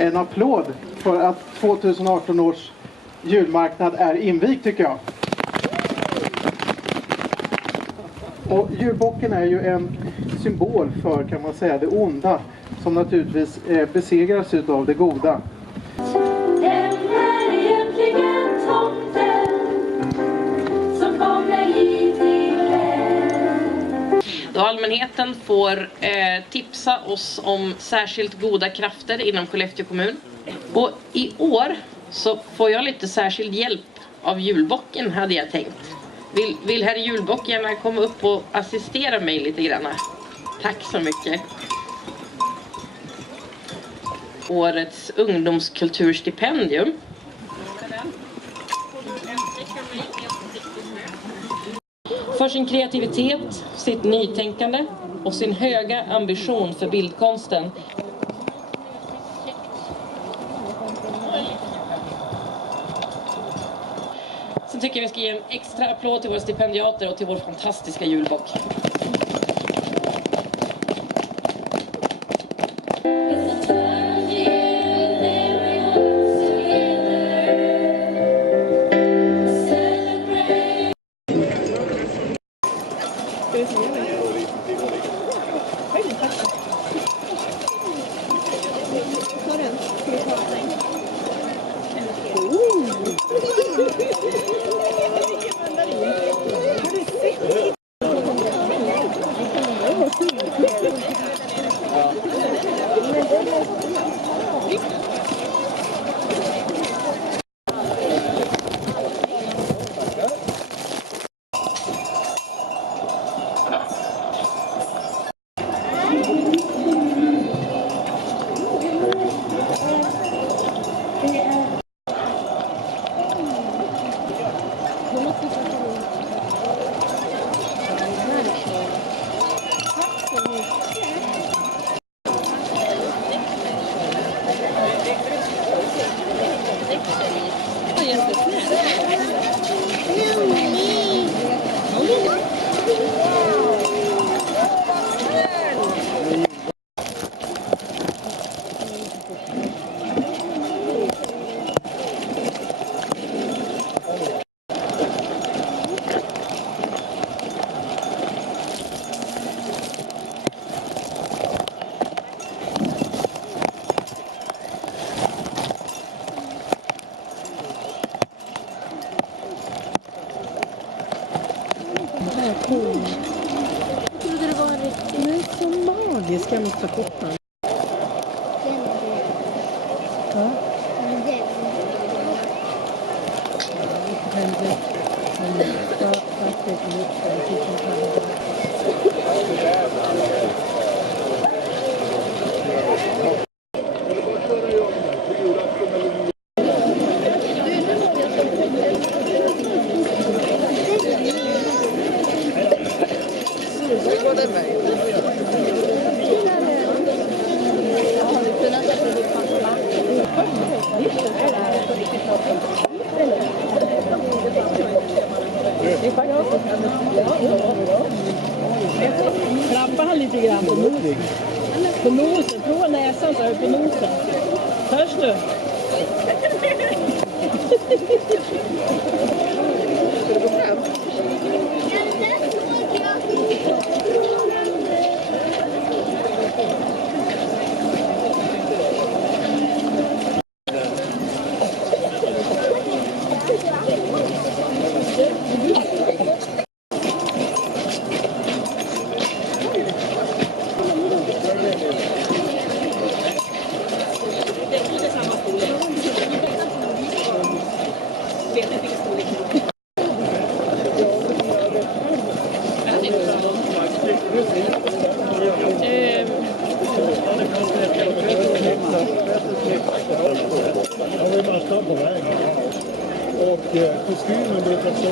En applåd för att 2018 års julmarknad är invigd, tycker jag. Och julbocken är ju en symbol för, kan man säga, det onda som naturligtvis besegras av det goda. Då allmänheten får tipsa oss om särskilt goda krafter inom Skellefteå kommun. Och i år så får jag lite särskild hjälp av julbocken, hade jag tänkt. Vill herr julbock gärna komma upp och assistera mig lite grann? Tack så mycket. Årets ungdomskulturstipendium. För sin kreativitet, sitt nytänkande och sin höga ambition för bildkonsten. Så tycker jag vi ska ge en extra applåd till våra stipendiater och till vår fantastiska julbock. Jag trodde det var en riktig. Den är så magisk, jag måste ta korten. Ja. Klappar han lite grann på nosen. På nosen, prova näsan så här på nosen. Hörs du? Ska du gå fram? Och kostymen brukar stå...